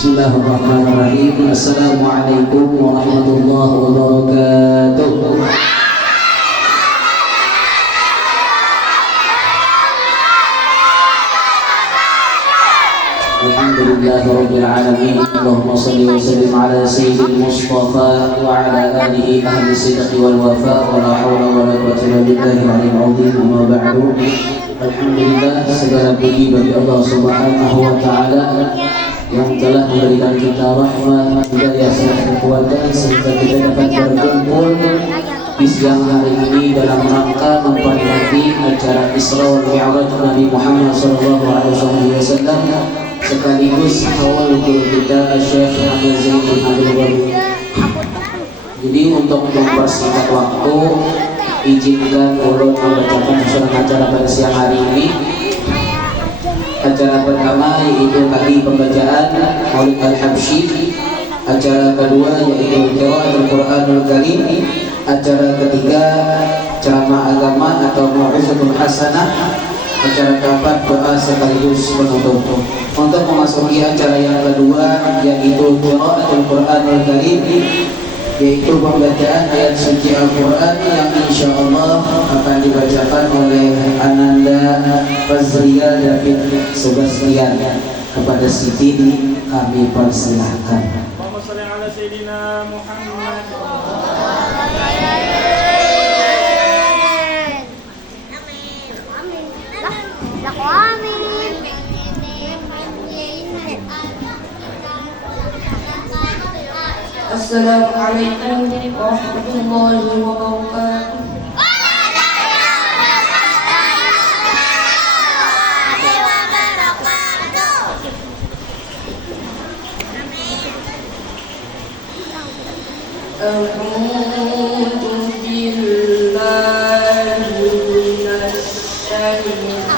Bismillahirrahmanirrahim. Assalamualaikum warahmatullahi wabarakatuh. Alhamdulillahirabbil alamin. Allahumma shalli wa sallim ala sayyidil mustafa wa ala alihi ahli sidqi wal wafa wa la haula wa la quwwata illa billahi al-aliyyil azim. Amma ba'du. Alhamdulillah, segala puji bagi Allah Subhanahu wa taala yang telah memberikan kita rahmat, hidayah, serta kekuatan sehingga kita dapat berkumpul di siang hari ini dalam rangka memperingati acara Isra wal Mi'raj Nabi Muhammad SAW, sekaligus awal guru kita Syekh Ahmad Zain bin Abdul Wahid. Jadi untuk mempersingkat waktu, izinkan ulun membacakan surat acara pada siang hari ini. Acara pertama yaitu tadi pembacaan Maulid Al-Habsyi, acara kedua yaitu Qiraatul Qur'anul Karim, acara ketiga ceramah agama atau Mau'izatul Hasanah, acara keempat doa sekaligus penutup. Untuk memasuki acara yang kedua yaitu Qiraatul Qur'anul Karim, yaitu pembacaan ayat suci Al-Quran yang insya Allah akan dibacakan oleh Ananda Fazria David Sebastian. Kepada Siti kami persilahkan. Allahumma shalli ala Sayyidina Muhammad. Assalamualaikum warahmatullahi wabarakatuh. A'udzu billahi minasy syaithanir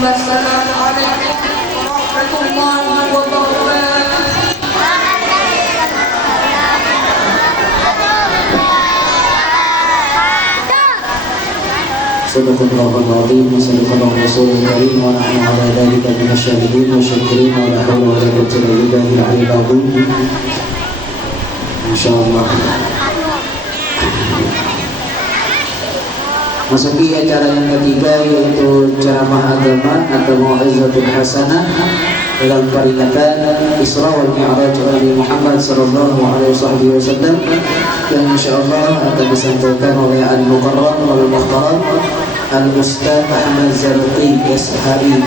Assalamualaikum warahmatullahi wabarakatuh. Sadaqallahul azim wa sadaqallahu rasulul karim wa nahnu ala dzalika minasyahidin wa syakirin wa la haula wa la quwwata illa billahil azim. Insyaallah. Masuki acara yang ketiga, yaitu ceramah agama atau mau'izatul hasanah dalam peringatan Isra wal Mi'raj Nabi Muhammad sallallahu alaihi wasallam, yang insyaallah akan disampaikan oleh Al-Mukarram wal Muhtaram Al-Ustaz Ahmad Zarqi SHI.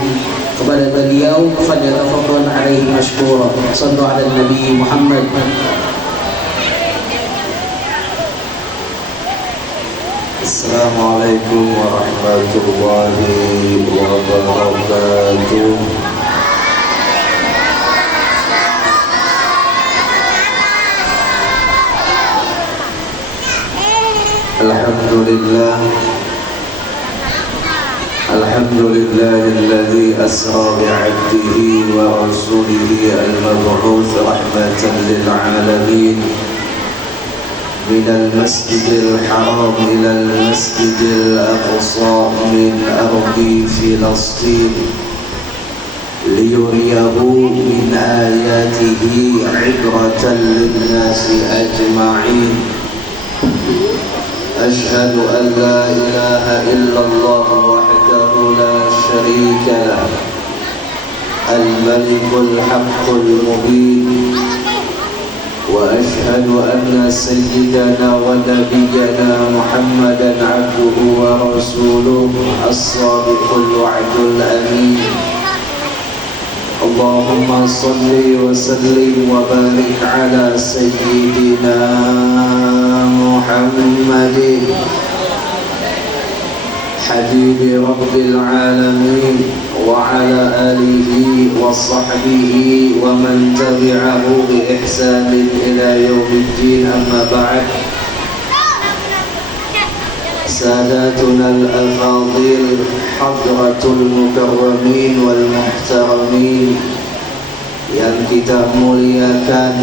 Kepada beliau, falyatafadhal alaihi mashkura. Shallu ala Nabi Muhammad. Assalamualaikum warahmatullahi wabarakatuh. Alhamdulillah, alladzi asra bi'abdihi wa rasulihi al-mab'uts rahmatan lil 'alamin. من المسجد الحرام إلى المسجد الأقصى من أرض فلسطين ليريه من آياته عبرة للناس أجمعين. أشهد أن لا إله إلا الله وحده لا شريك له الملك الحق المبين. وأشهد أن سيدنا ونبينا محمدا عبده ورسوله الصادق الوعد الأمين. اللهم صل وسلم وبارك على سيدنا محمد حبيب رب العالمين وعلى آله وصحبه ومن تبعه بإحسان إلى يوم الدين. أما بعد، ساداتنا الأفاضل حضرة المكرمين والمحترمين yang kita muliakan,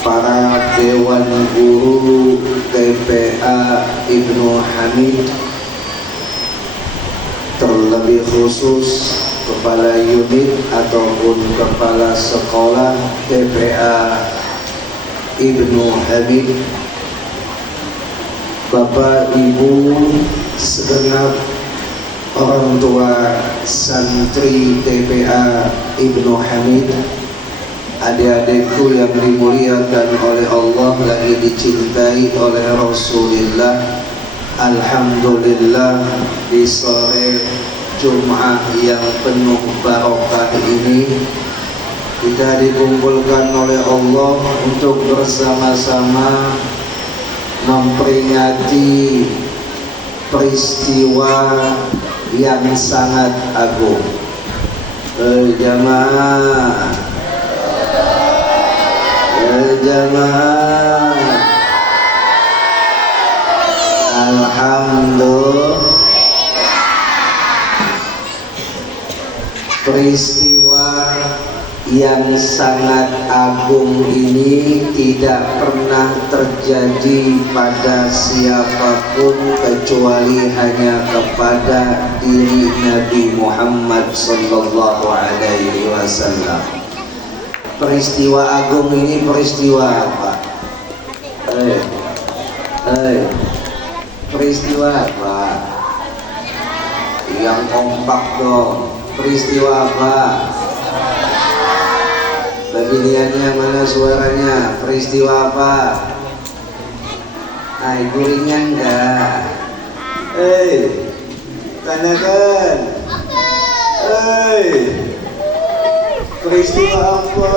para Dewan Guru TPA Ibnu Hamid, terlebih khusus Kepala Unit ataupun Kepala Sekolah TPA Ibnu Hamid, Bapak Ibu segenap orang tua santri TPA Ibnu Hamid, adik-adikku yang dimuliakan oleh Allah, lagi dicintai oleh Rasulullah. Alhamdulillah, di sore Jumat yang penuh barokah ini kita dikumpulkan oleh Allah untuk bersama-sama memperingati peristiwa yang sangat agung. Jamaah, jamaah, alhamdulillah, peristiwa yang sangat agung ini tidak pernah terjadi pada siapapun kecuali hanya kepada diri Nabi Muhammad sallallahu alaihi wasallam. Peristiwa agung ini peristiwa apa? Peristiwa apa? Yang kompak dong. Peristiwa apa? Bagiannya mana suaranya? Peristiwa apa? Guringnya enggak? Tanyakan. Peristiwa apa?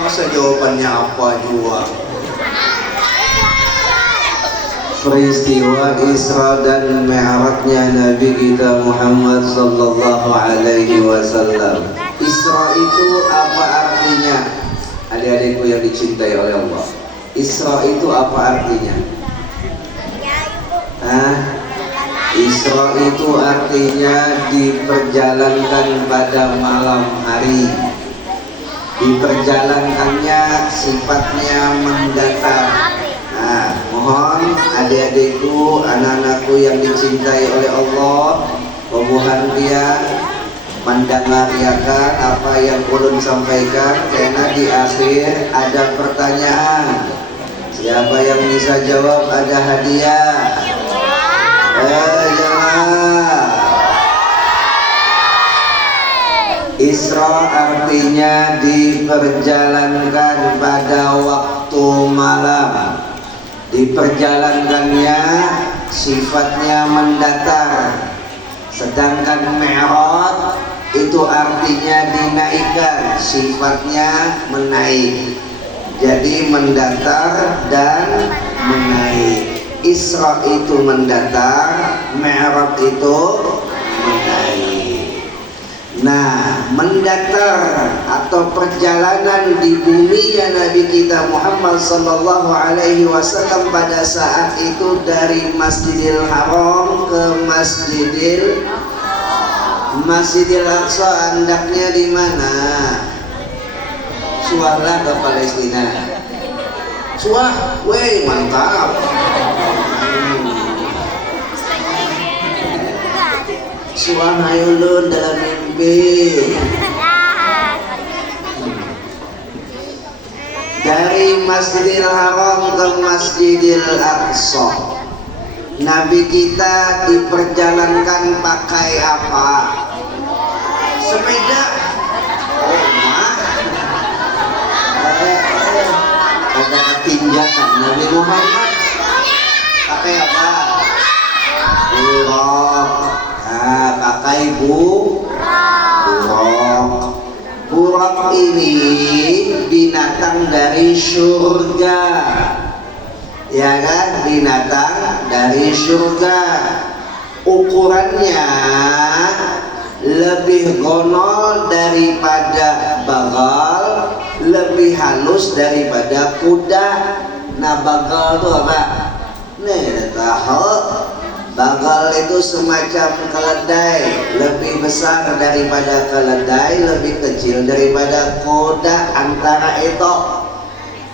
Masa jawabannya apa juga? Peristiwa Isra dan Mi'rajnya Nabi kita Muhammad sallallahu alaihi wasallam. Isra itu apa artinya? Adik-adikku yang dicintai oleh Allah, Isra itu apa artinya? Isra itu artinya diperjalankan pada malam hari. Diperjalankannya sifatnya mendatar. Mohon adik-adikku, anak-anakku yang dicintai oleh Allah, mohon dia mendengarkan apa yang ulun sampaikan, karena di akhir ada pertanyaan. Siapa yang bisa jawab ada hadiah. Jemaah, Isra artinya diperjalankan pada waktu malam. Diperjalankannya sifatnya mendatar. Sedangkan Mi'raj itu artinya dinaikkan, sifatnya menaik. Jadi mendatar dan menaik. Isra itu mendatar, Mi'raj itu menaik. Nah, mendatar atau perjalanan di buminya Nabi kita Muhammad sallallahu alaihi wasallam pada saat itu dari Masjidil Haram ke Masjidil Aqsa. Hendaknya di mana? Suara ke Palestina. Suah, weh mantap. Suara ulun dalam mimpi. Dari Masjidil Haram ke Masjidil Aqsa, Nabi kita diperjalankan pakai apa? Sepeda. Oh, mah. Ada ketinjakan Nabi Muhammad pakai apa? Buruk. Nah, pakai buruk. Buruk ini binatang dari surga, ya kan? Binatang dari surga. Ukurannya lebih gonol daripada bagal, lebih halus daripada kuda. Nah, bagal itu apa? Nih, tahu. Bagal itu semacam keledai, lebih besar daripada keledai, lebih kecil daripada kuda, antara itu.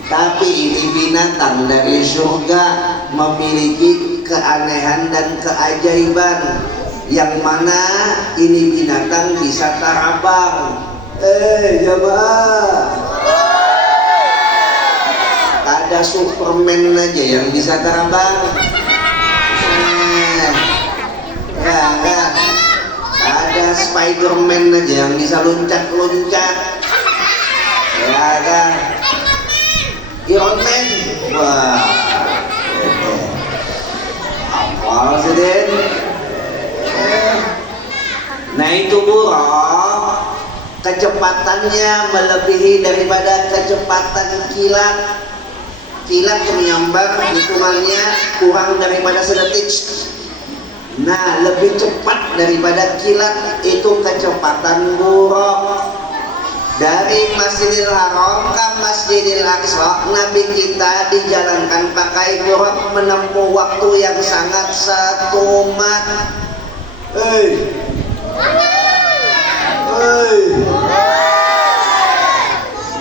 Tapi ini binatang dari surga, memiliki keanehan dan keajaiban, yang mana ini binatang bisa terbang. Jamaah, ada Superman aja yang bisa terbang. Ya, ada Spiderman aja yang bisa loncat-loncat. Ya kan? Iron Man. Wah. Apal sih, Den? Nah, itu buruk. Kecepatannya melebihi daripada kecepatan kilat. Kilat menyambar hitungannya kurang daripada sedetik. Nah, lebih cepat daripada kilat itu kecepatan buruk. Dari Masjidil Haram ke Masjidil Aqsa, Nabi kita dijalankan pakai buruk, menempuh waktu yang sangat 1 mat.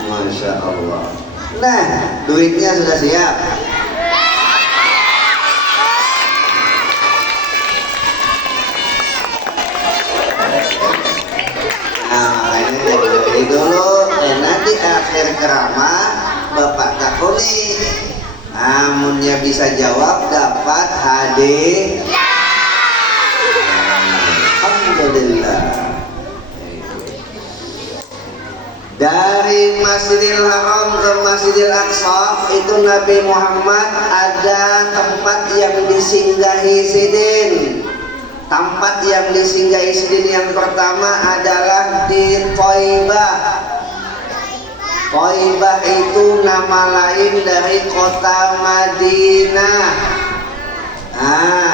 Masya Allah. Nah, duitnya sudah siap. Dari dulu, dan nanti akhir ceramah Bapak takuni, amunnya bisa jawab dapat hadiah. Alhamdulillah. Dari Masjidil Haram ke Masjidil Aqsa itu Nabi Muhammad ada tempat yang disinggahi sidin. Tempat yang disinggahi sidin yang pertama adalah di Thaibah. Thaibah itu nama lain dari kota Madinah.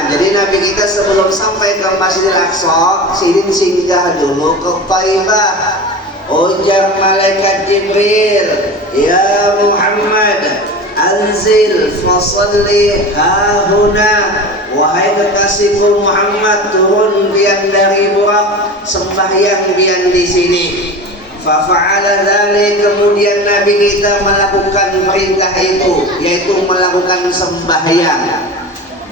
Jadi Nabi kita sebelum sampai ke Masjidil Aqsa, sidin singgah dulu ke Thaibah. Ujar malaikat Jibril, ya Muhammad, anzil fasalli hahuna. Wahai kekasihku Muhammad, turun pian dari Burak, sembahyang pian di sini. Fafa'ala dzalik, kemudian Nabi kita melakukan perintah itu, yaitu melakukan sembahyang.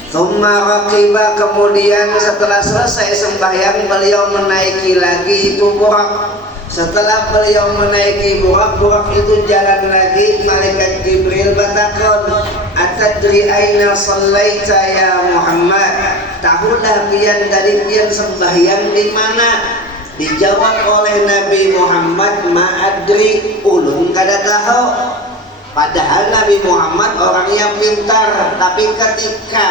Tsumma raqiba, kemudian setelah selesai sembahyang beliau menaiki lagi itu Burak. Setelah beliau menaiki Burak itu jalan lagi. Malaikat Jibril bertakon, atadri aina sallaita ya Muhammad, tahulah pian dari pian sembahyang di mana? Dijawab oleh Nabi Muhammad, ma'adri, ulun kada tahu. Padahal Nabi Muhammad orangnya pintar, tapi ketika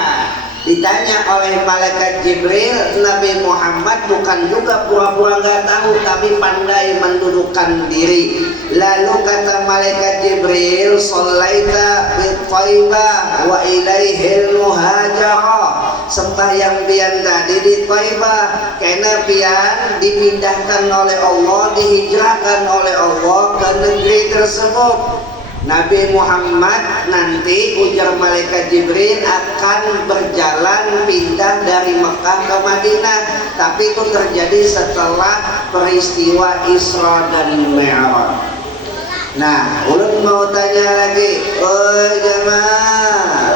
ditanya oleh malaikat Jibril, Nabi Muhammad bukan juga pura-pura nggak tahu, tapi pandai mendudukkan diri. Lalu kata malaikat Jibril, shallaita bi Thaibah wa ilaihil muhajarah. Sembahyang pian tadi di Thaibah, karena pian dipindahkan oleh Allah, dihijrahkan oleh Allah ke negeri tersebut. Nabi Muhammad nanti, ujar malaikat Jibril, akan berjalan pindah dari Mekah ke Madinah, tapi itu terjadi setelah peristiwa Isra dan Mi'raj. Nah, ulun mau tanya lagi, jemaah,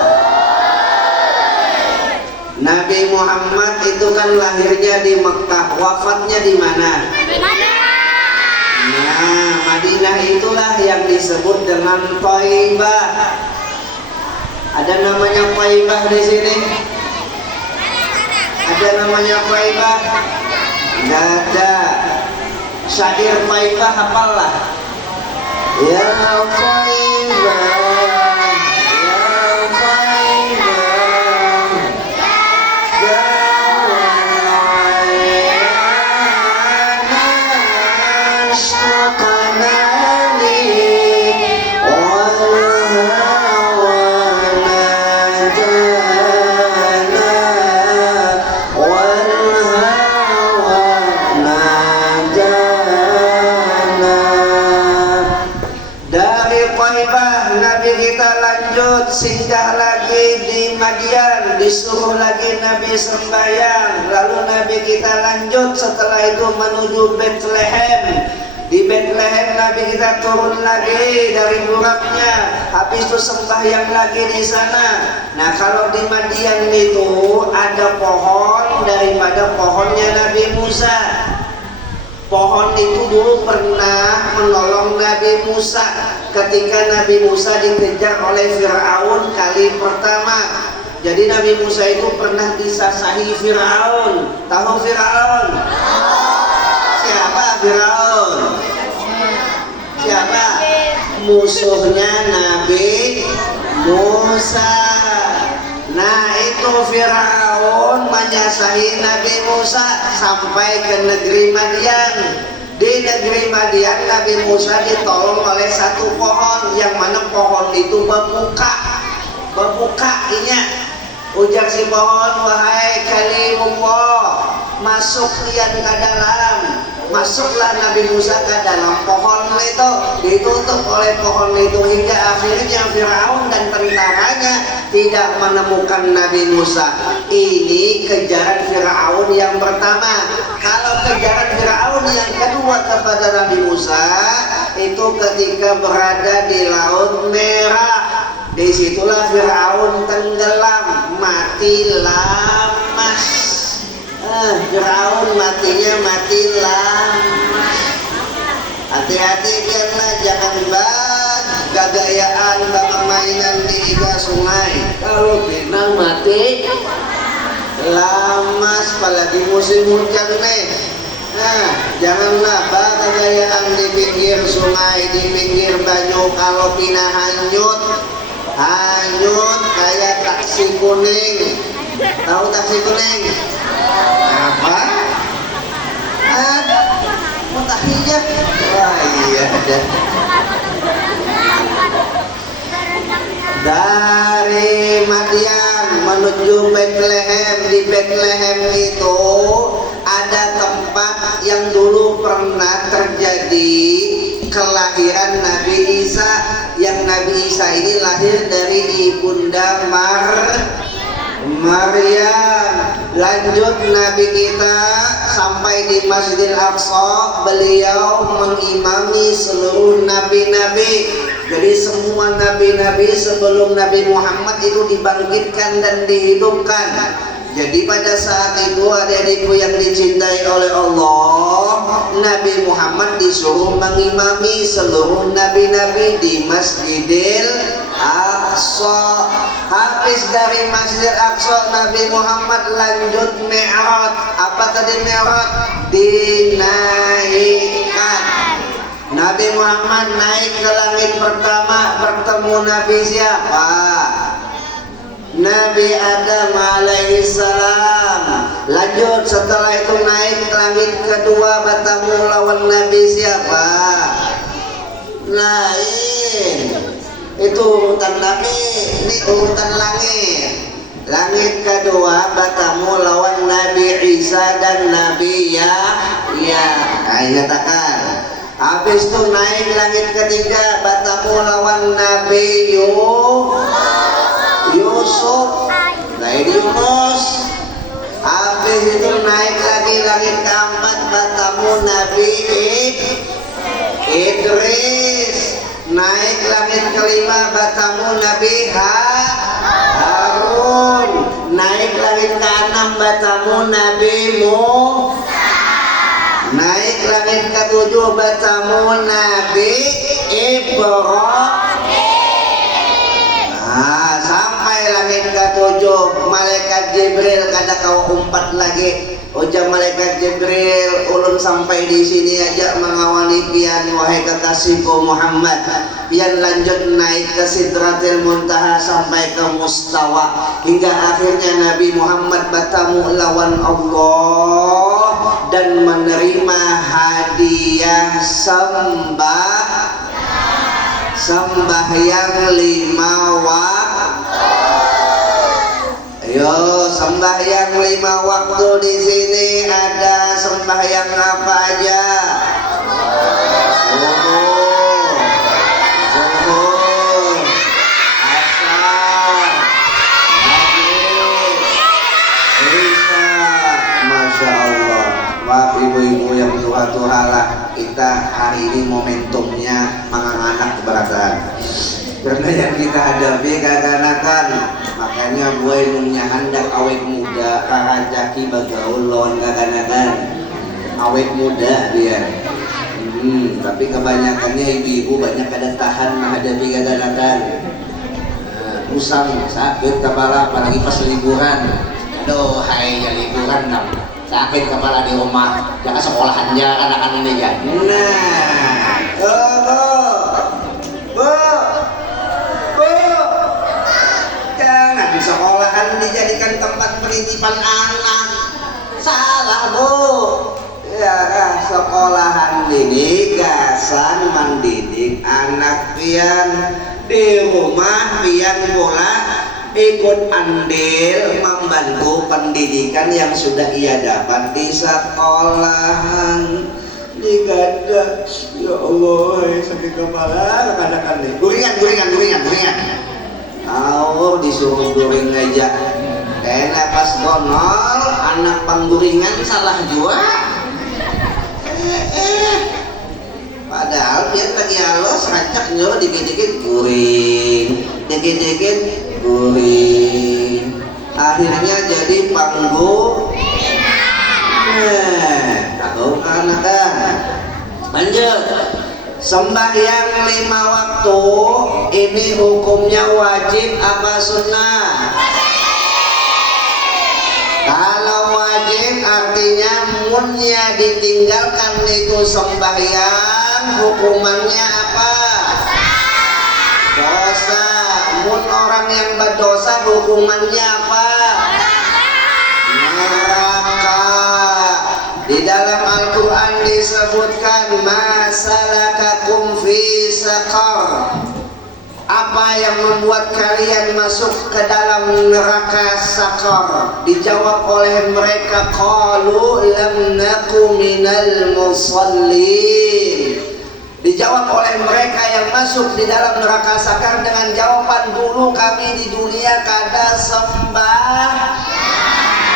Nabi Muhammad itu kan kan lahirnya di Mekah, wafatnya di mana? Nah, Madinah itulah yang disebut dengan Thaibah. Ada namanya Thaibah di sini? Ada namanya Thaibah? Nggak ada. Syair Thaibah hafallah. Ya Thaibah, singgah lagi di Madian, disuruh lagi Nabi sembahyang. Lalu Nabi kita lanjut setelah itu menuju Bethlehem. Di Bethlehem Nabi kita turun lagi dari buraknya, habis itu sembahyang lagi di sana. Nah, kalau di Madian itu ada pohon daripada pohonnya Nabi Musa. Pohon itu dulu pernah menolong Nabi Musa ketika Nabi Musa dikejar oleh Fir'aun kali pertama. Jadi Nabi Musa itu pernah disasahi Fir'aun. Tahu Fir'aun? Siapa Fir'aun? Siapa? Musuhnya Nabi Musa. Nah, itu Fir'aun menyasahi Nabi Musa sampai ke negeri Madian. Di negeri Madian Nabi Musa ditolong oleh satu pohon, yang mana pohon itu berbuka ingat. Ujar si pohon, wahai kalimullah, masuk lian ke dalam. Masuklah Nabi Musa ke dalam pohon itu, ditutup oleh pohon itu hingga akhirnya Fir'aun dan tentaranya tidak menemukan Nabi Musa. Ini kejaran Fir'aun yang pertama. Kalau kejaran Fir'aun yang kedua kepada Nabi Musa itu ketika berada di Laut Merah. Disitulah Fir'aun tenggelam, mati lamas. Fir'aun matinya mati lamas. Hati-hati biarlah, jangan gagayaan mainan di sungai. Kalau berenang mati lamas, apalagi musim hujan nih. Nah, janganlah gagayaan di pinggir sungai, di pinggir banyu. Kalau pindah hanyut kayak taksi kuning. Tahu taksi kuning? Apa? Ada mutahiyah. Wah, iya ada. Dari Madian menuju Bethlehem. Di Bethlehem itu ada tempat yang dulu pernah terjadi kelahiran Nabi Isa. Yang Nabi Isa ini lahir dari ibunda Maryam. Lanjut Nabi kita sampai di Masjidil Aqsa, beliau mengimami seluruh nabi-nabi. Jadi semua nabi-nabi sebelum Nabi Muhammad itu dibangkitkan dan dihidupkan. Jadi pada saat itu adik-adikku yang dicintai oleh Allah, Nabi Muhammad disuruh mengimami seluruh nabi-nabi di Masjidil Aqsa. Habis dari Masjidil Aqsa, Nabi Muhammad lanjut Mi'raj. Apa tadi Mi'raj? Dinaikkan. Nabi Muhammad naik ke langit pertama, bertemu Nabi siapa? Nabi Adam alaihissalam. Lanjut setelah itu naik ke langit kedua, bertemu lawan Nabi siapa? Lain. Itu urutan Nabi, ini urutan langit. Langit kedua bertemu lawan Nabi Isa dan Nabi Yahya. Katakan. Habis itu naik langit ketiga, bertemu lawan Nabi Yusuf. Nabi Yunus. Habis itu naik lagi langit keempat, bertemu Nabi Idris. Naik langit kelima, bertemu Nabi Harun. Naik naik langit ke-6 bertemu Nabi Musa, naik langit ke-7 bertemu Nabi Ibrahim. Nah, sampai langit ke-7 malaikat Jibril kada kau umpat lagi. Ujar malaikat Jibril, ulun sampai di sini aja mengawali pian wahai kekasihku Muhammad. Pian lanjut naik ke Sidratil Muntaha sampai ke Mustawa, hingga akhirnya Nabi Muhammad bertemu lawan Allah dan menerima hadiah sembahyang 5 waktu. Ayo, sembahyang 5 waktu di sini ada sembahyang apa aja? Zuhur, asar, maghrib, isya. Masya Allah. Wah, ibu-ibu yang tua-tua lah, kita hari ini momentumnya menganak keberatan. Karena yang kita hadapi kekanakan, makanya gue nunya hendak awet muda karajaki bagaul lawan kekanakan. Awet muda dia. Tapi kebanyakannya ibu-ibu banyak kada tahan menghadapi kekanakan. Usang, sakit kepala apalagi pas liburan. Aduh, hai ya liburan dong. Sakit kepala di rumah, jangan sekolahan aja anak-anak ini ya. Jangan di sekolahan dijadikan tempat penitipan anak. Salah bu. Ya, sekolahan didikan mendidik anak pian, di rumah pian pula ikut andil membantu pendidikan yang sudah ia dapat di sekolahan. Digada, ya Allah, sakit kepala, kadang-kadang nih. Guringan. Disuruh guring aja. Kayaknya pas gonol, anak pangguringan salah jua. Padahal dia lagi halus, rancak nyuruh dikit-dikit guring. Akhirnya jadi panggung. Tahu anak kan? Lanjut. Sembahyang 5 waktu ini hukumnya wajib apa sunnah? Kalau wajib artinya munnya ditinggalkan itu sembahyang hukumannya apa? Dosa. Mun orang yang berdosa hukumannya apa? Neraka. Di dalam Al-Quran disebutkan masalakakum fi saqar. Apa yang membuat kalian masuk ke dalam neraka Saqar? Dijawab oleh mereka, qalu lam naku minal musallin. Dijawab oleh mereka yang masuk di dalam neraka Saqar dengan jawaban, dulu kami di dunia kada sembah.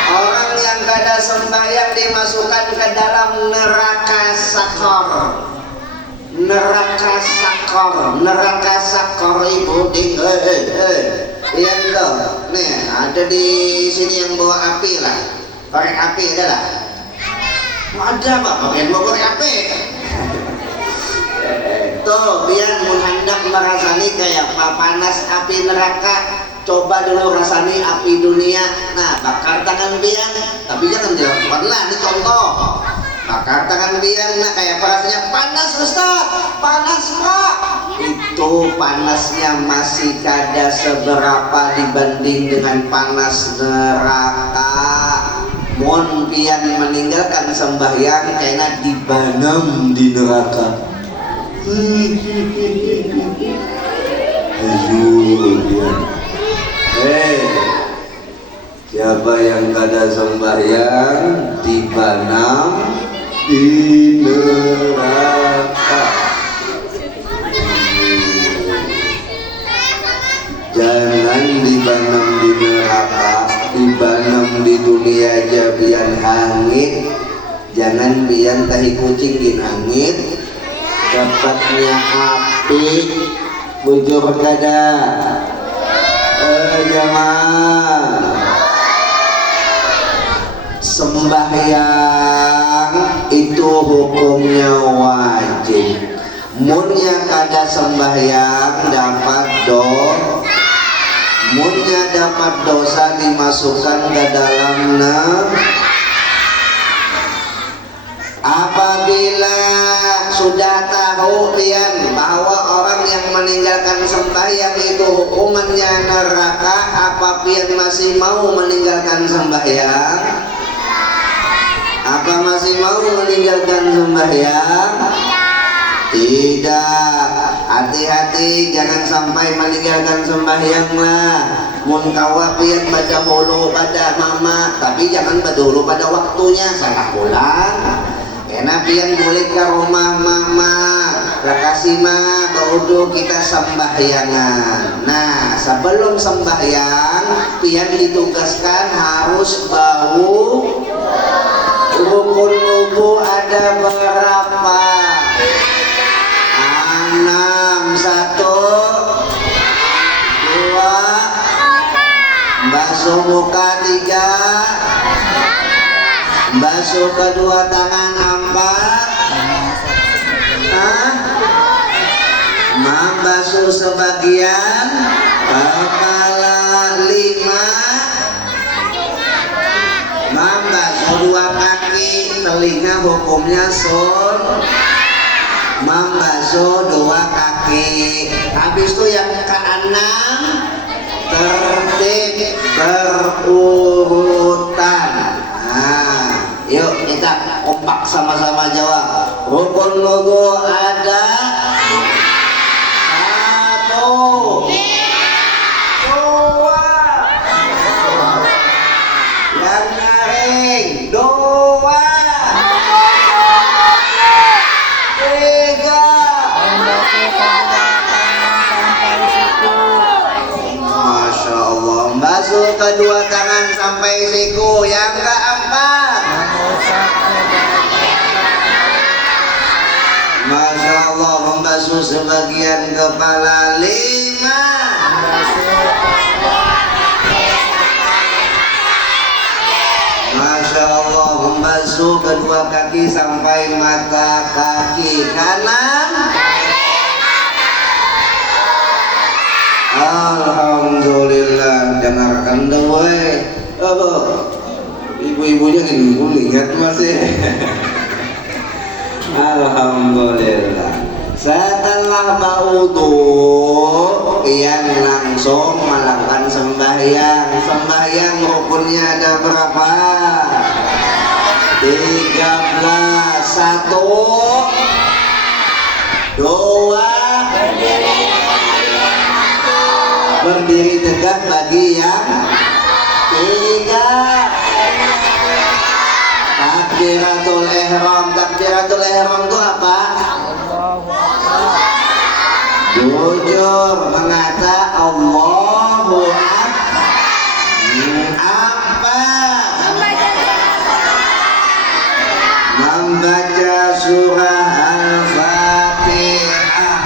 Orang yang kada sembahyang dimasukkan ke dalam neraka Saqar. Neraka Saqar ibu lihat loh, nih ada di sini yang bawa api lah, korek api ada lah. Ada pak, pakai bawa korek api. Tuh biar menghendak merasani kayak apa panas api neraka. Coba dulu rasani api dunia. Nah, bakar tangan biar, tapi jangan dilakukan lah. Ini contoh. Bakar tangan biar, nah kayak rasanya panas Ustaz, panas Pak. Itu panasnya masih kada seberapa dibanding dengan panas neraka. Mon pian meninggalkan sembahyang karena dibanam di neraka. Siapa yang kada sembahyang dibanam di neraka. Jangan dibanam di neraka, dibanam di dunia aja biar hangit. Jangan biar tahi kucing di hangit. Dapatnya api, bujur kada. Jangan. sembahyang itu hukumnya wajib. Munnya kada sembahyang dapat munnya dapat dosa dimasukkan ke dalam apabila sudah tahu pian bahwa orang yang meninggalkan sembahyang itu hukumannya neraka, apa pian masih mau meninggalkan sembahyang? Apa masih mau meninggalkan sembahyang? Tidak. Hati-hati jangan sampai meninggalkan sembahyang lah. Mun kawa pian baca hulu pada mama, tapi jangan baca hulu pada waktunya, salah pulang. Karena pian boleh ke rumah mama, lakasi mah baudu kita sembahyangan. Nah, sebelum sembahyang pian ditugaskan harus bau. Rukun wudu ada berapa? 6. 1, 2, basuh muka 3, basuh kedua tangan 4, membasuh sebagian kepala 5, membasuh 2 kaki, telinga hukumnya membasuh 2 kaki. Habis itu yang ke-6 tertib berurutan. Nah, yuk kita kompak sama-sama jawab. Rukun wudu ada 1, 2, yang nyaring 2, 3. Masya Allah, basuh kedua tangan sampai siku. Yang keempat, Masya Allah, membasuh sebagian kepala. 5, Masya Allah, membasuh kedua kaki sampai mata kaki kanan. Alhamdulillah, dengarkan dong apa ibu-ibunya gini ingat masih. Alhamdulillah, setelah baudu yang langsung melakukan sembahyang. Sembahyang rukunnya ada berapa? 13. 1, 2, berdiri tegak bagi yang 3. Takbiratul ihram. Takbiratul ihram itu apa? Jujur mengata Allahu Akbar. Apa? Membaca surah Al-Fatihah.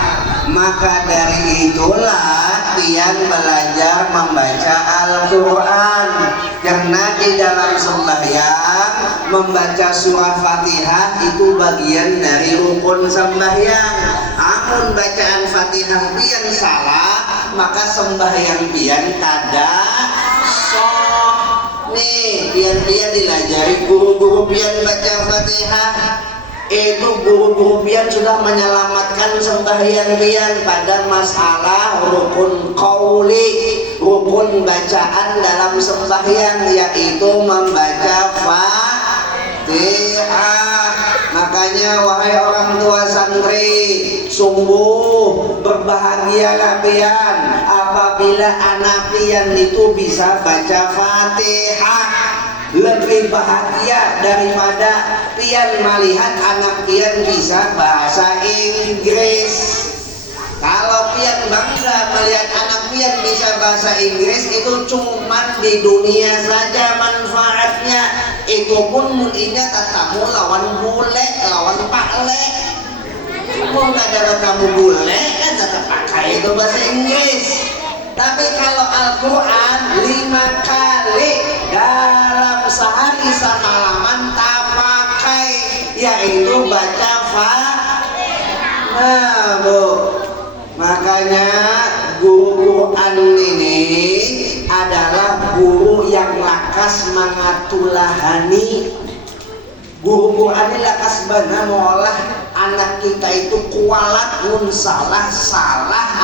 Maka dari itulah pian belajar membaca Al-Quran, karena di dalam sembahyang membaca surah Fatihah itu bagian dari rukun sembahyang. Amun bacaan Fatihah pian salah, maka sembahyang pian kada sah. Nih pian dilajari guru-guru pian baca Fatihah, itu guru-guru pian sudah menyelamatkan sembahyang pian pada masalah rukun qauli, rukun bacaan dalam sembahyang, yaitu membaca Fatihah. Makanya wahai orang tua santri, sungguh berbahagialah pian apabila anak pian itu bisa baca Fatihah. Lebih bahagia daripada pian melihat anak pian bisa bahasa Inggris. Kalau pian bangga melihat anak pian bisa bahasa Inggris, itu cuma di dunia saja manfaatnya. Itu pun mungkinnya tatamu lawan bule, lawan pakle. Mau nggak ada ketemu bule kan tetap pakai itu bahasa Inggris. Tapi kalau Al-Quran 5 kali dalam sehari semalaman tak pakai, yaitu baca Nah Bu, makanya guru Quran ini adalah guru yang lakas mengatulahani. Guru Quran ini lakas bana mengolah anak kita itu kualat mun salah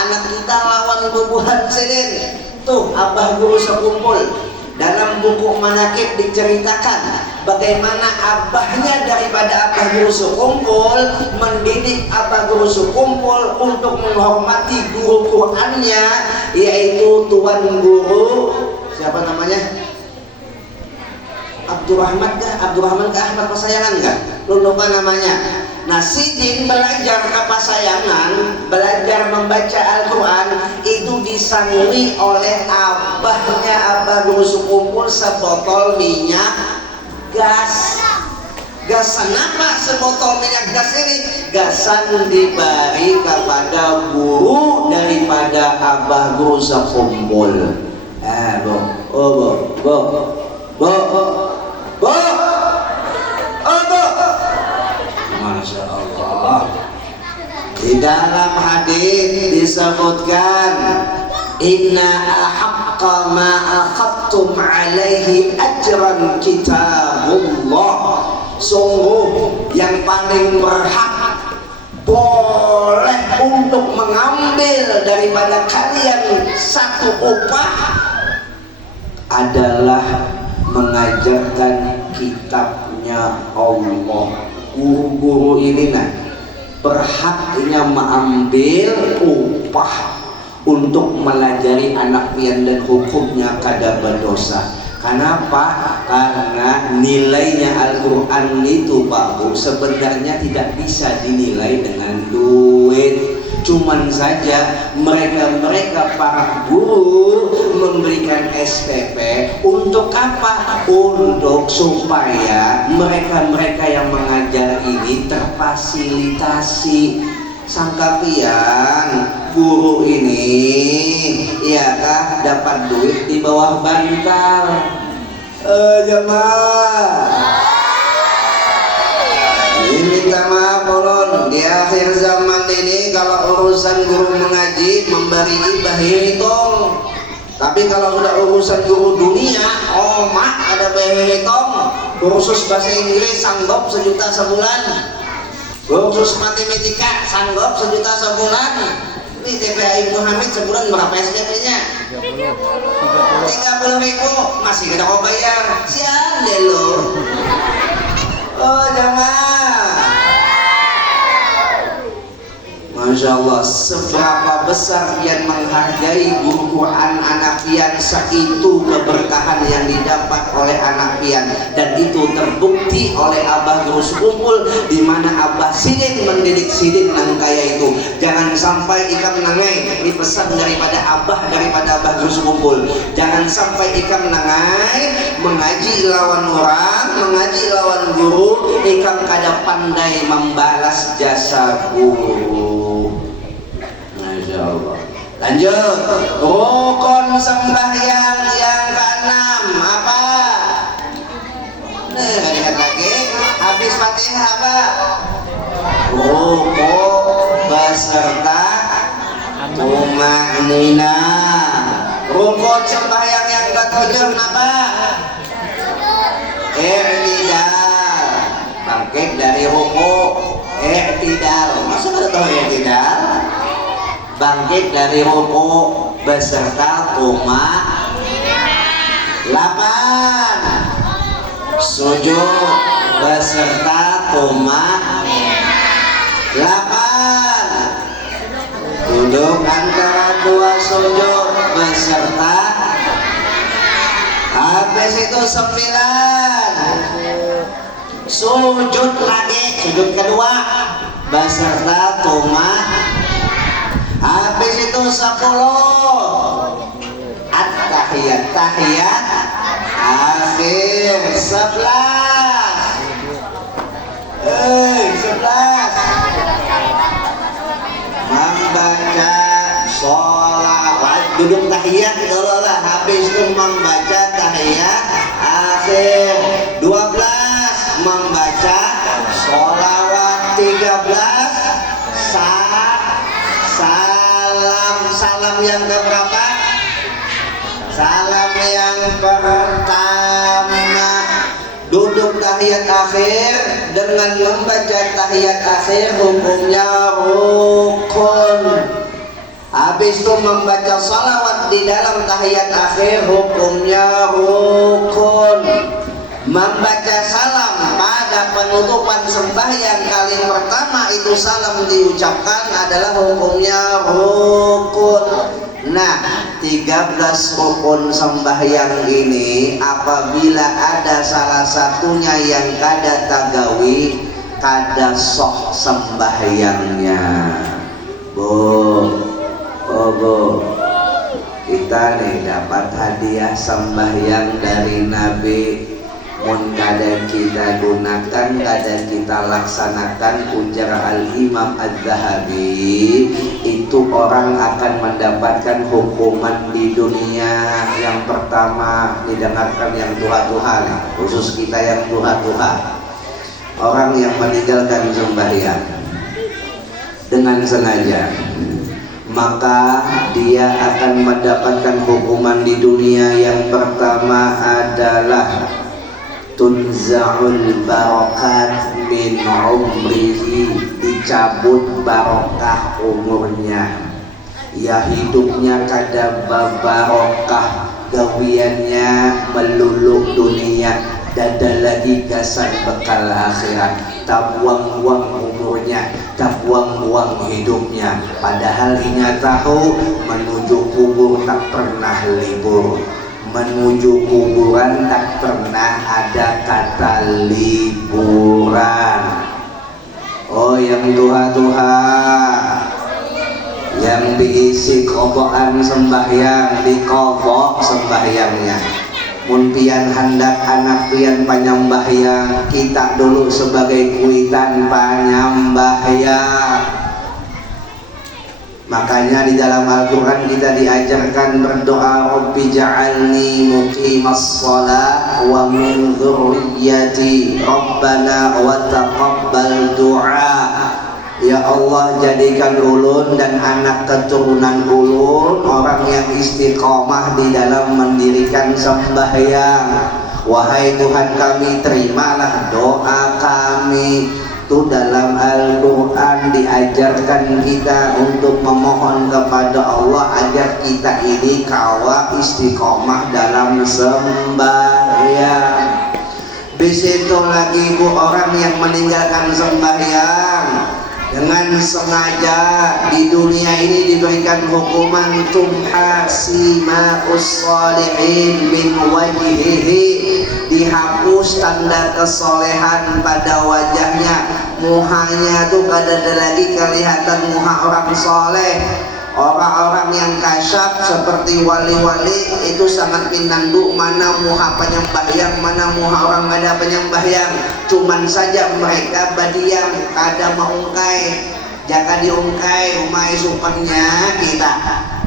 anak kita lawan bubuhan seden. Tuh abah guru sekumpul. Dalam buku manakib diceritakan bagaimana abahnya daripada abah guru sekumpul mendidik abah guru sekumpul untuk menghormati guru Qurannya, yaitu tuan guru siapa namanya? Abdurrahman ke Ahmad Pasayangan enggak? Lu lupa namanya. Nah, Sidin belajar kepasayangan, belajar membaca Al-Quran itu disangui oleh abahnya abah guru sekumpul sebotol minyak gas. Gasan apa sebotol minyak gas ini? Gasan diberi kepada guru daripada abah guru sekumpul. Masya Allah. Di dalam hadis disebutkan inna ahaqqa ma akhadtum alaihi ajran kitabullah. Sungguh yang paling berhak boleh untuk mengambil daripada kalian satu upah adalah mengajarkan kitabnya Allah. Guru-guru ini berhaknya mengambil upah untuk melajari anak pian dan hukumnya kada berdosa. Kenapa? Karena nilainya Al-Quran itu Pak Bu sebenarnya tidak bisa dinilai dengan duit. Cuman saja mereka para guru memberikan SPP untuk apa? Untuk supaya mereka yang mengajar ini terfasilitasi. Sangka pian guru ini iakah dapat duit di bawah bantal. Jemaah ini minta maaf ulun, di akhir zaman ini kalau urusan guru mengaji memberi ibah hitung. Tapi kalau sudah urusan guru dunia, mak ada bayar hitung. Kursus bahasa Inggris sanggup 1 juta sebulan. Kursus matematika sanggup 1 juta sebulan. Ini TPA Ibu Hamid sebulan berapa SPP-nya? 30.000. Masih kita mau bayar. Sian deh lo. Jangan. Masya Allah, seberapa besar yang menghargai guru Quran anak pian, seitu keberkahan yang didapat oleh anak pian, dan itu terbukti oleh abah guru sekumpul di mana abah Sidin mendidik Sidin nang kaya itu. Jangan sampai ikam nangai, ini pesan daripada abah guru sekumpul. Jangan sampai ikam nangai mengaji lawan orang, mengaji lawan guru, ikam kada pandai membalas jasa guru. Masya Allah. Lanjut, rukun sembahyang yang keenam apa? Lihat lagi, habis Fatihah apa? Rukuk beserta tumanina. Rukun sembahyang yang ketujuh apa? I'tidal. Bangkit dari rukuk. I'tidal. Masa ada tahu i'tidal? Bangkit dari rukuk beserta tumanina. 8. Sujud beserta tumanina. 8. Duduk antara dua sujud beserta. Habis itu 9. Sujud lagi, sujud kedua beserta tumanina. Habis itu 10. At-tahiyat, tahiyat akhir. 11. 11. Membaca sholawat, duduk tahiyat dulu lah. Habis itu membaca tahiyat salam yang keberapa? Salam yang pertama. Duduk tahiyat akhir dengan membaca tahiyat akhir hukumnya rukun. Habis itu membaca salawat di dalam tahiyat akhir hukumnya rukun. Membaca salam pada penutupan sembahyang kali pertama itu salam diucapkan adalah hukumnya rukun. Nah, 13 rukun sembahyang ini apabila ada salah satunya yang kada tagawi, kada soh sembahyangnya. Bu, kita nih dapat hadiah sembahyang dari Nabi. Mun kada kita gunakan, kada kita laksanakan, ujar Al-Imam Az-Zahabi, itu orang akan mendapatkan hukuman di dunia. Yang pertama, didengarkan yang tuha-tuha, khusus kita yang tuha-tuha. Orang yang meninggalkan sembahyang dengan sengaja, maka dia akan mendapatkan hukuman di dunia. Yang pertama adalah tunza'ul barakat min umrihi, dicabut barokah umurnya. Ya hidupnya kada barokah, gawiannya meluluk dunia, dada lagi gasan bekal akhirat. Tak buang-buang umurnya, tak buang-buang hidupnya. Padahal inya tahu menuju kubur tak pernah libur. Menuju kuburan tak pernah ada kata liburan. Oh yang tuha-tuha, yang diisi kobokan sembahyang, dikobok sembahyangnya. Mun pian hendak anak pian panyambahyang, kita dulu sebagai kuitan panyambahyang. Makanya di dalam Al-Quran kita diajarkan berdoa, Rabbi ja'alni muqimas shalah wa min dzurriyyati Rabbana wa taqabbal du'a. Ya Allah, jadikan ulun dan anak keturunan ulun orang yang istiqomah di dalam mendirikan sembahyang. Wahai Tuhan kami, terimalah doa kami. Itu dalam Al-Quran diajarkan kita untuk memohon kepada Allah agar kita ini kawa istiqomah dalam sembahyang. Di situ lagi bu, orang yang meninggalkan sembahyang dengan sengaja di dunia ini diberikan hukuman tumhasi ma'us shalihin min wajhihi, dihapus tanda kesolehan pada wajahnya. Muhanya tuh kada ada lagi kelihatan muha orang soleh. Orang-orang yang kasyaf seperti wali-wali itu sangat pinandu mana muha penyembahyang, mana muha orang ada penyembahyang. Cuman saja mereka badiang kada maungkai, jaka diungkai umai supangnya kita.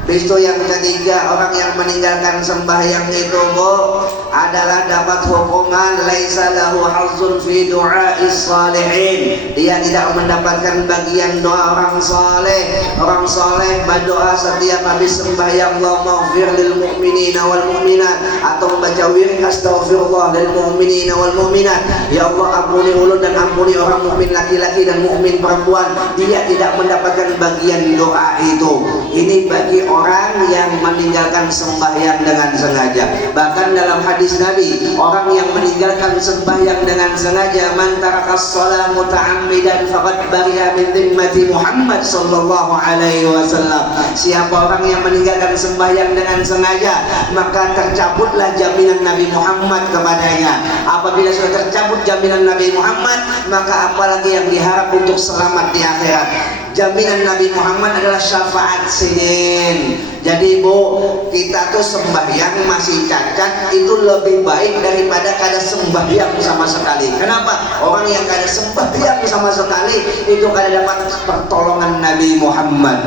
Itu yang ketiga, orang yang meninggalkan sembahyang itu bu adalah dapat hukuman laisa lahu hazzun fi du'a'is salihin. Dia tidak mendapatkan bagian doa orang saleh. Orang saleh berdoa setiap habis sembahyang, Allahumma ighfir lil mu'minina wal mu'minat, atau membaca wirid astaghfirullah lil mu'minina wal mu'minat. Ya Allah, ampuni ulun dan ampuni orang mukmin laki-laki dan mukmin perempuan. Dia tidak mendapatkan bagian doa itu. Ini bagi orang yang meninggalkan sembahyang dengan sengaja. Bahkan dalam hadis Nabi, orang yang meninggalkan sembahyang dengan sengaja, man tarakas shalah muta'ammidan faqad bari'a min dhimmati Muhammad sallallahu alaihi wasallam. Siapa orang yang meninggalkan sembahyang dengan sengaja, maka tercabutlah jaminan Nabi Muhammad kepadanya. Apabila sudah tercabut jaminan Nabi Muhammad, maka apalagi yang diharap untuk selamat di akhirat. Jaminan Nabi Muhammad adalah syafaat sidin. Jadi bu, kita tuh sembahyang masih cacat itu lebih baik daripada kada sembahyang sama sekali. Kenapa? Orang yang kada sembahyang sama sekali itu kada dapat pertolongan Nabi Muhammad.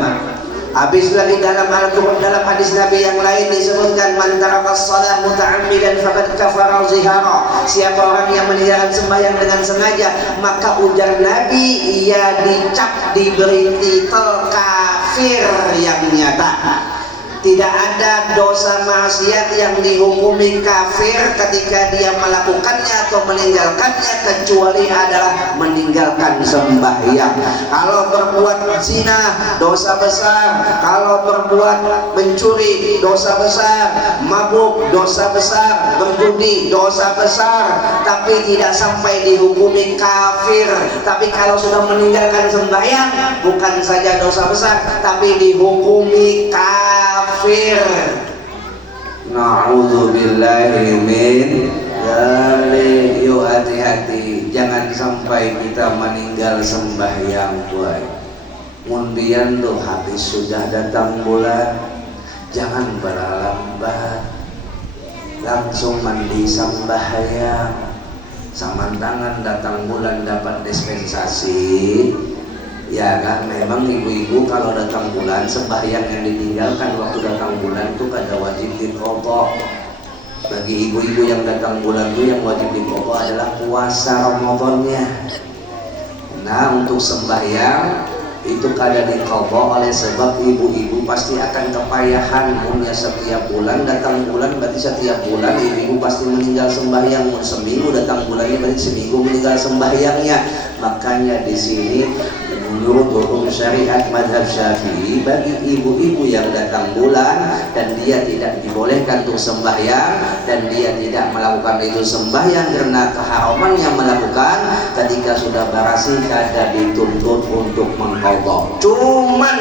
Habis lagi dalam Al-Quran, dalam hadis Nabi yang lain disebutkan, man tarakas shalah muta'ammidan faqad kafara zihara. Siapa orang yang meninggalkan sembahyang dengan sengaja, maka ujar Nabi, ia dicap, diberi titel kafir yang nyata. Tidak ada dosa maksiat yang dihukumi kafir ketika dia melakukannya atau meninggalkannya kecuali adalah meninggalkan sembahyang. Kalau berbuat zina dosa besar, kalau berbuat mencuri dosa besar, mabuk dosa besar, berjudi dosa besar, tapi tidak sampai dihukumi kafir. Tapi kalau sudah meninggalkan sembahyang, bukan saja dosa besar tapi dihukumi kafir. Na'udzubillahi min dzalik. Yuk hati-hati, jangan sampai kita meninggal sembahyang boy. Mundian tuh habis sudah datang bulan, jangan berlambat, langsung mandi sembahyang. Samantangan datang bulan dapat dispensasi. Ya kan, memang ibu-ibu kalau datang bulan sembahyang yang ditinggalkan waktu datang bulan itu kada wajib diqadha. Bagi ibu-ibu yang datang bulan itu yang wajib diqadha adalah puasa Ramadannya. Nah, untuk sembahyang itu kada diqadha oleh sebab ibu-ibu pasti akan kepayahan. Punya setiap bulan datang bulan berarti setiap bulan ibu-ibu pasti meninggal sembahyang. Seminggu datang bulannya berarti seminggu meninggal sembahyangnya. Makanya di sini menurut hukum syariat mazhab Syafi'i, bagi ibu-ibu yang datang bulan dan dia tidak dibolehkan untuk sembahyang dan dia tidak melakukan itu sembahyang karena keharaman yang melakukan, ketika sudah barasi kada dituntut untuk mengqadha. Cuman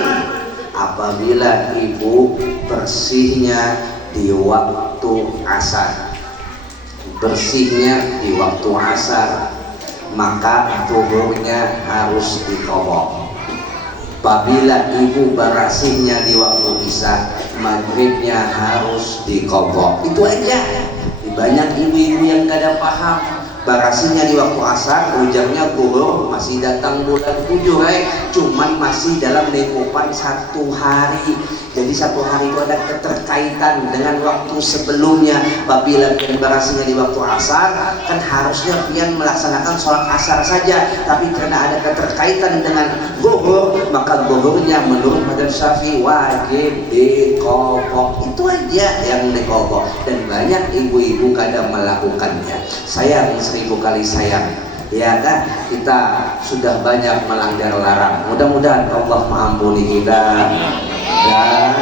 apabila ibu bersihnya di waktu asar, bersihnya di waktu asar, maka zuhurnya harus diqadha. Apabila ibu barasihnya di waktu isya, maghribnya harus diqadha. Itu aja. Banyak ibu-ibu yang kada paham. Barasihnya di waktu asar, ujarnya zuhur, masih datang bulan 7, cuman masih dalam lingkupan 1 hari. Jadi 1 hari itu ada keterkaitan dengan waktu sebelumnya. Apabila pian barasihnya di waktu asar, kan harusnya pian melaksanakan sholat asar saja, tapi karena ada keterkaitan dengan zuhur, maka zuhurnya menurut mazhab Syafi'i wajib diqadha. Itu aja yang diqadha, dan banyak ibu-ibu kadang melakukannya. Sayang, 1000 kali sayang. Ya kan, kita sudah banyak melanggar larang. Mudah-mudahan Allah mengampuni kita dan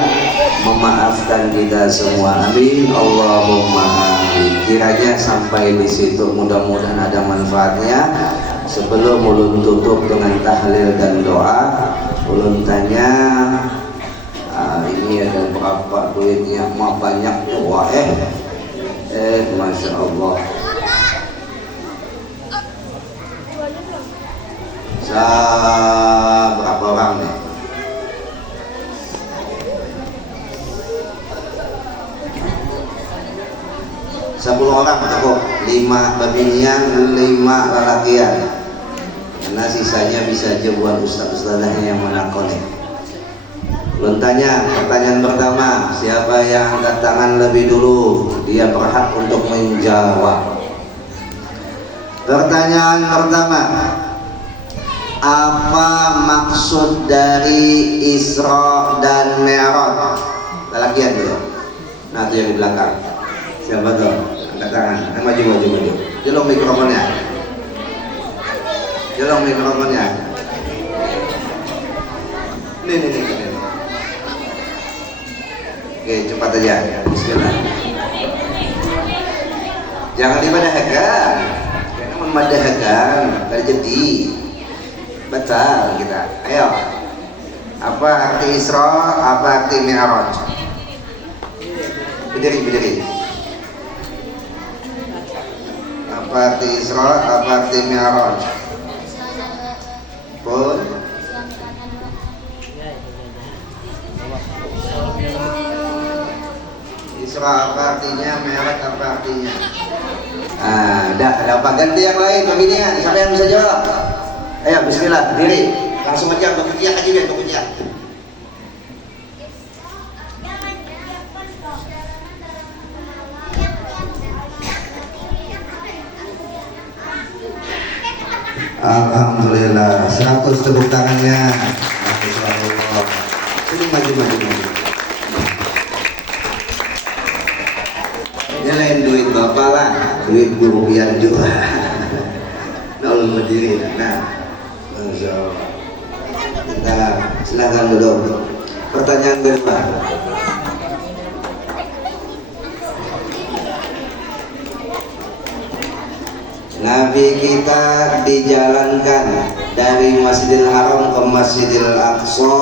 memaafkan kita semua. Amin, Allahumma amin. Kiranya sampai di situ, mudah-mudahan ada manfaatnya. Sebelum ulun tutup dengan tahlil dan doa, ulun tanya, ini ada berapa duitnya? Mau banyak tuh, wah masya Allah. Berapa orang nih? Sepuluh orang cukup, 5 babinian, 5 lelakian. Karena sisanya bisa aja buat ustaz-ustazahnya yang menakoni. Belum tanya, pertanyaan pertama, siapa yang angkat tangan lebih dulu, dia berhak untuk menjawab. Pertanyaan pertama, apa maksud dari Isra dan Mi'raj? Lelakian dulu. Nah, itu yang di belakang. Siapa tuh? Angkat tangan. Maju. Jolong mikrofonnya. Nih. Oke, cepat aja. Bismillah. Jangan dimadahkan. Karena memadahkan terjadi. Betul kita. Ayo. Apa arti Isra? Apa arti Mi'raj? Berdiri. Apa arti Isra? Apa arti Mi'raj? Pun. Isra apa artinya? Mi'raj apa artinya? Ada apa? Ganti yang lain, pemilihan. Siapa yang bisa jawab? Ayo, bismillah, berdiri. Langsung aja, berkuciak aja biar berkuciak. Alhamdulillah, 100 tepuk tangannya. Masya Allah. Ini maju. apalah duit guru yang juga. Nol berdiri. Nah, Masya Allah. Kita silakan dulu. Pertanyaan kedua. Nabi kita dijalankan dari Masjidil Haram ke Masjidil Aqsa,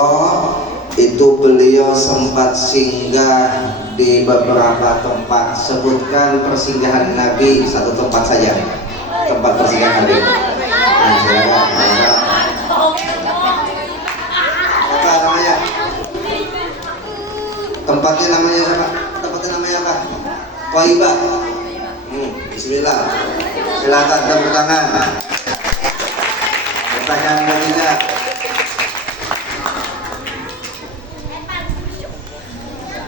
itu beliau sempat singgah di beberapa tempat. Sebutkan persinggahan Nabi satu tempat saja, tempat persinggahan Nabi. Nah, silakan. Apa namanya? Tempatnya namanya apa? Tempatnya namanya apa? Thaibah. Bismillah. Silakan tepuk tangan. Pertanyaan ketiga.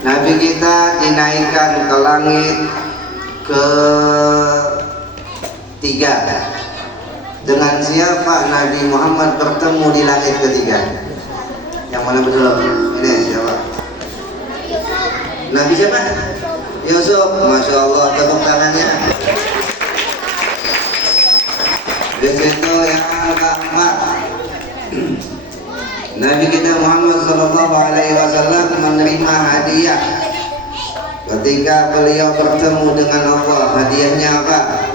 Nabi kita dinaikkan ke langit ke-3. Dengan siapa Nabi Muhammad bertemu di langit ke-3? Yang mana betul? Ini siapa? Nabi siapa? Yusuf. Masya Allah, tepuk tangannya. Di situ yang keempat, Nabi kita Muhammad Sallallahu Alaihi Wasallam menerima hadiah ketika beliau bertemu dengan Allah. Hadiahnya apa?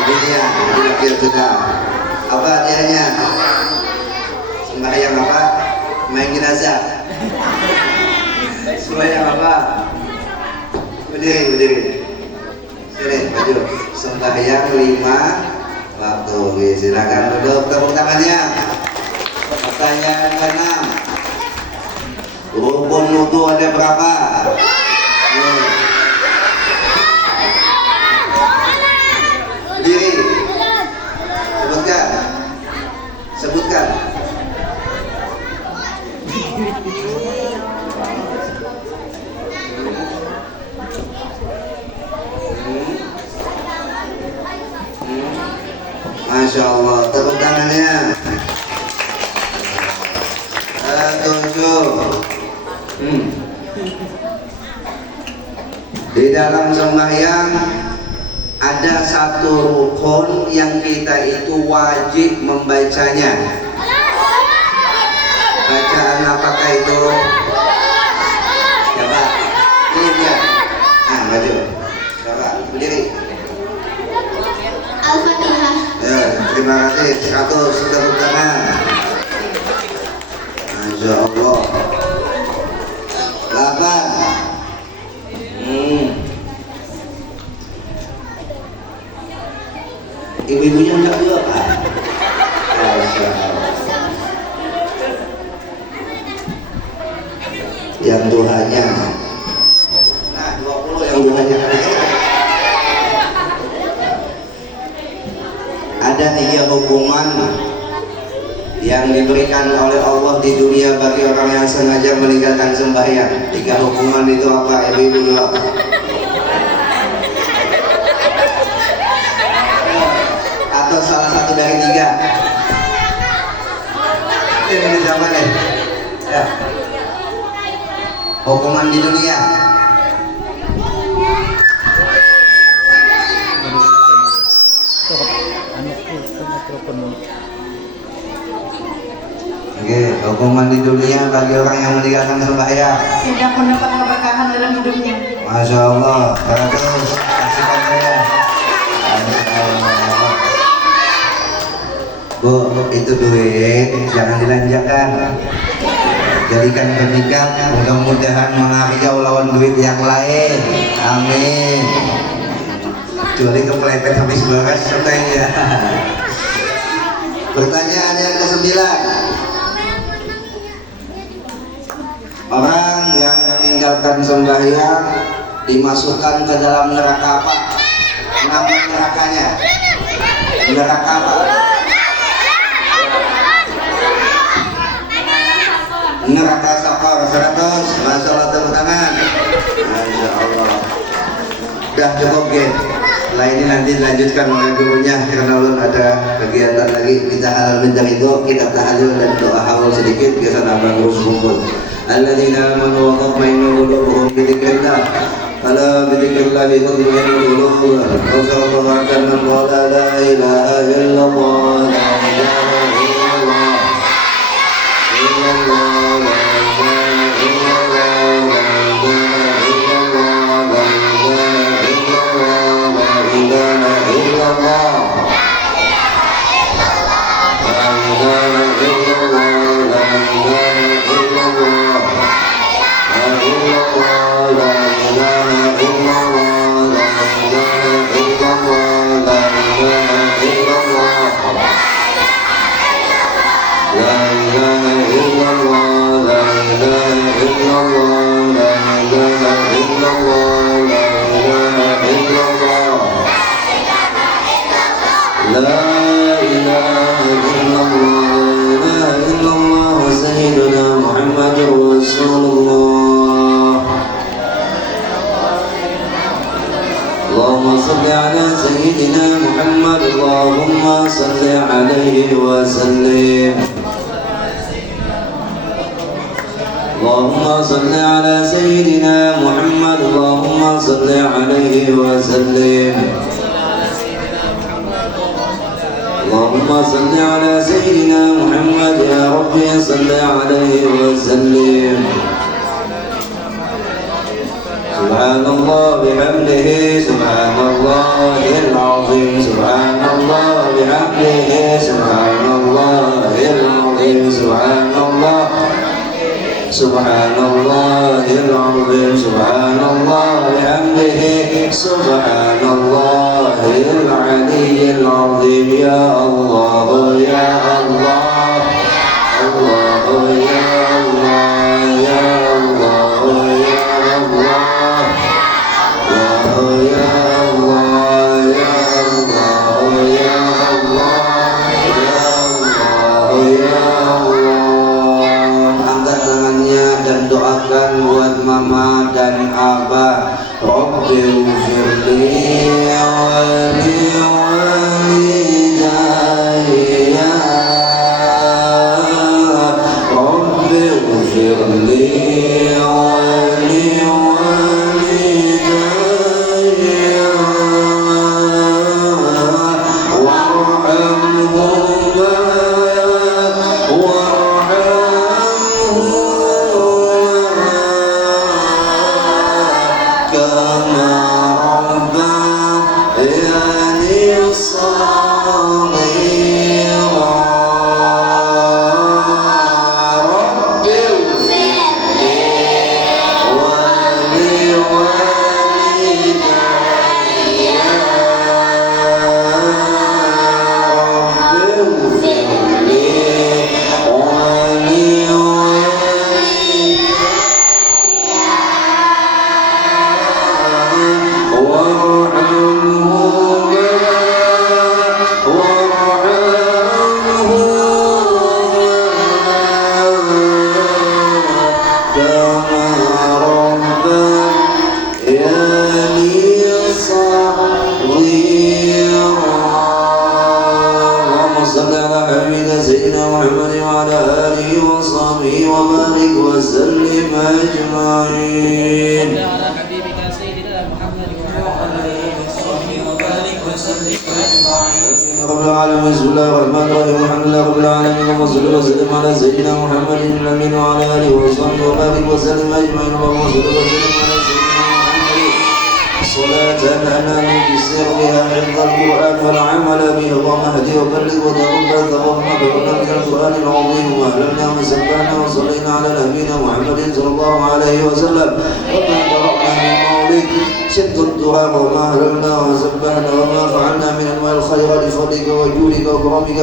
Hadiahnya hadiah sudah. Apa hadiahnya? Sembahyang apa? Main jenazah. Sembahyang apa? Berdiri. Sini, maju. Sembahyang 5 waktu. Silakan duduk, tepuk tangannya. Pertanyaan ke-6. Rukun wudu ada berapa? Berdiri. Sebutkan. Masya Allah, tepuk tangannya. 7. Di dalam sembahyang ada satu rukun yang kita itu wajib membacanya. Bacaan apakah itu? Coba. Ini dia. Nah, maju. Coba berdiri. Al-Fatihah. Ya, terima kasih. 100 tepuk tangan. Masya Allah. 8. Ibu-ibunya enggak juga Pak. Masya Allah. Yang duhanya. Nah, 20 yang duhanya. Ada 3 hukuman yang diberikan oleh Allah di dunia bagi orang yang sengaja meninggalkan sembahyang. 3 hukuman itu apa? Ibu-ibu jawab. Atau salah satu dari 3. Ini siapa nih? Ya. Hukuman di dunia. Oke, hukuman di dunia bagi orang yang meninggalkan sembahyang. Tidak mendapat keberkahan dalam hidupnya. Masya Allah, terus kasihkan saya. Bu, itu duit jangan dilanjakan. Jadikan pemikat, mudah-mudahan menghariau lawan duit yang lain. Amin. Kecuali keplepet habis beres setengah. Pertanyaan yang ke-9. Orang yang meninggalkan sembahyang dimasukkan ke dalam neraka apa? Nama nerakanya? Neraka apa? Neraka Saqar. 100. Masya Allah, tepuk tangan. Masya Allah. Udah cukup Gen. Setelah ini nanti dilanjutkan oleh gurunya karena belum ada kegiatan lagi. Kita halal bintang itu, kita tahlil dan doa awal sedikit biasa nambah terus kumpul. Alladzina amanu wa tatma'innu qulubuhum bi dzikrillah ألا بذكر الله تطمئن القلوب وفي الله كان قال لا إله إلا الله لا إله إلا الله إلا الله اللهم صل على سيدنا محمد اللهم صل عليه وسلم اللهم صل على سيدنا محمد اللهم صل عليه وسلم اللهم صل على سيدنا محمد يا ربي صل عليه وسلم سبحان الله بحمده سبحان الله العظيم سبحان الله بحمده سبحان الله العظيم سبحان الله سبحان الله العظيم سبحان الله بحمده سبحان الله العلي العظيم يا الله يا الله الله يا الله يا الله يا الله يا الله يا الله يا Allah ya Allah. Angkat tangannya dan doakan buat mama dan abah. Rabbi ufirli wali walidayya. Rabbi ufirli wali walidayya.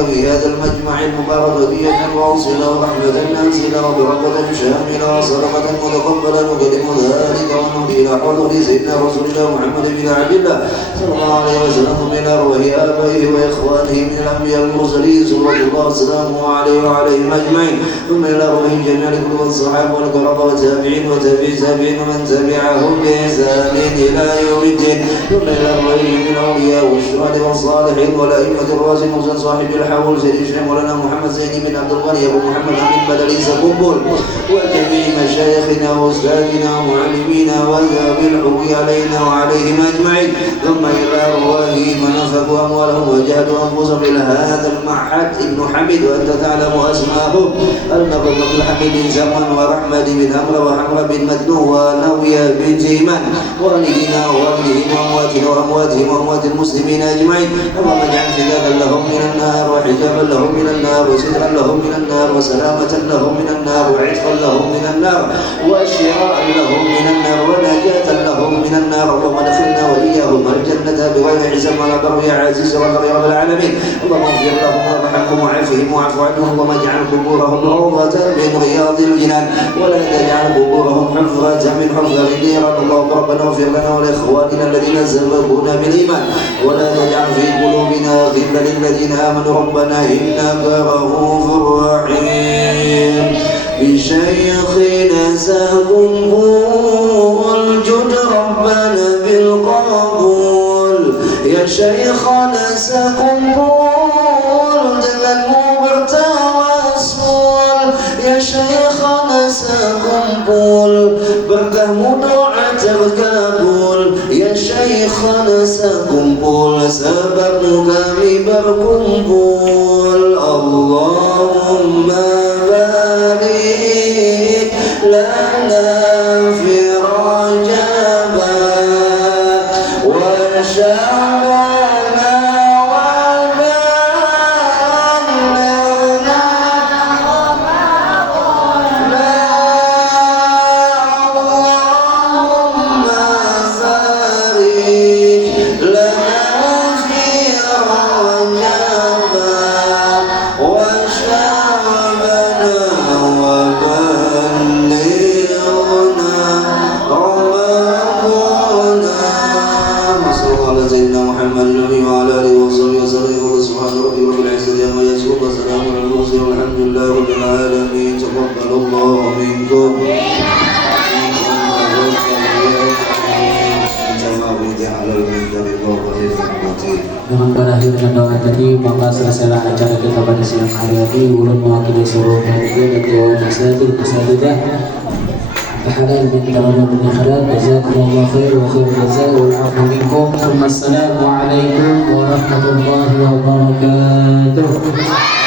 في هذا المجمع المبارك هدية واصلة ورحمة نازلة وبركة شاملة وصدقة متقبلة نقدم ذلك ونهدي إلى حضور سيدنا رسول الله محمد بن عبد الله صلى الله عليه وسلم من أرواح آبائه وإخوانه من الأنبياء المرسلين صلى الله وسلامه عليه وعليهم أجمعين ثم إلى أرواح جميع الكتب والصحابة والقرابة والتابعين وتابعي تابعين ومن تبعهم بإحسان إلى إلى يوم الدين. ثم إلى الغيب من الأولياء والشهداء والصالحين والأئمة الراشدين صاحب الحول سيد الشيخ مولانا محمد زين بن عبد الغني أبو محمد أمين بدل سبوبول، وجميع مشايخنا وأستاذنا ومعلمينا وذوي الحقوق علينا وعليهم أجمعين. ثم إلى أرواح من أنفقوا أموالهم وجهدوا أنفسهم إلى هذا المعهد ابن حميد وأنت تعلم أسماءهم: النظر بن حميد زمن ورحمة بن أمر وحمر بن مدنو ونوية بن تيمان والدينا ووالدهم وأمواتنا وأمواتهم وأموات المسلمين أجمعين. اللهم اجعل حجابا لهم من النار وحجابا لهم من النار وسترا لهم من النار وسلامة لهم من النار وعتقا لهم من النار وشراء لهم من النار ونجاة لهم من النار. اللهم ادخلنا وإياهم الجنة بغير حساب ولا بر يا عزيز يا رب العالمين. اللهم اغفر لهم وارحمهم وعافهم واعف عنهم. اللهم اجعل قبورهم روضة من رياض الجنان ولا تجعل قبورهم حفرة من حفر النيران. اللهم ربنا اغفر لنا ولإخواننا الذين سبقونا بالإيمان ولا تجعل في قلوبنا غلا للذين آمنوا ربنا إنك رؤوف رحيم. بشيخنا سقبول جد ربنا بالقبول يا شيخنا سقبول جلال bertawassul ya Syekhana sakumpul berkahmu doa terkabul ya Syekhana sakumpul sebabmu kami berkumpul. Allahumma barik lana fi Rajab wa Sya'ban wa ballighna Allahumma barik lana fi Rajab wa Sya'ban wa ballighna Ramadana. Sallallahu ala sayyidina Muhammad wa ala alihi wa sahbihi wa sallam. Subhana rabbika rabbil izzati amma yasifun wa salamun alal mursalin walhamdulillahi rabbil alamin. Taqabbalallahu minkum. Dengan berakhir dengan doa tadi, maka selesailah acara kita pada siang hari ini. Ulun mewakili seluruh panitia dan dewan asatidz asatidzah halal min kalam min khalal. Jazakumullahu khair wa khairul jazaa wal 'afwu minkum. Assalamu alaikum warahmatullahi wabarakatuh.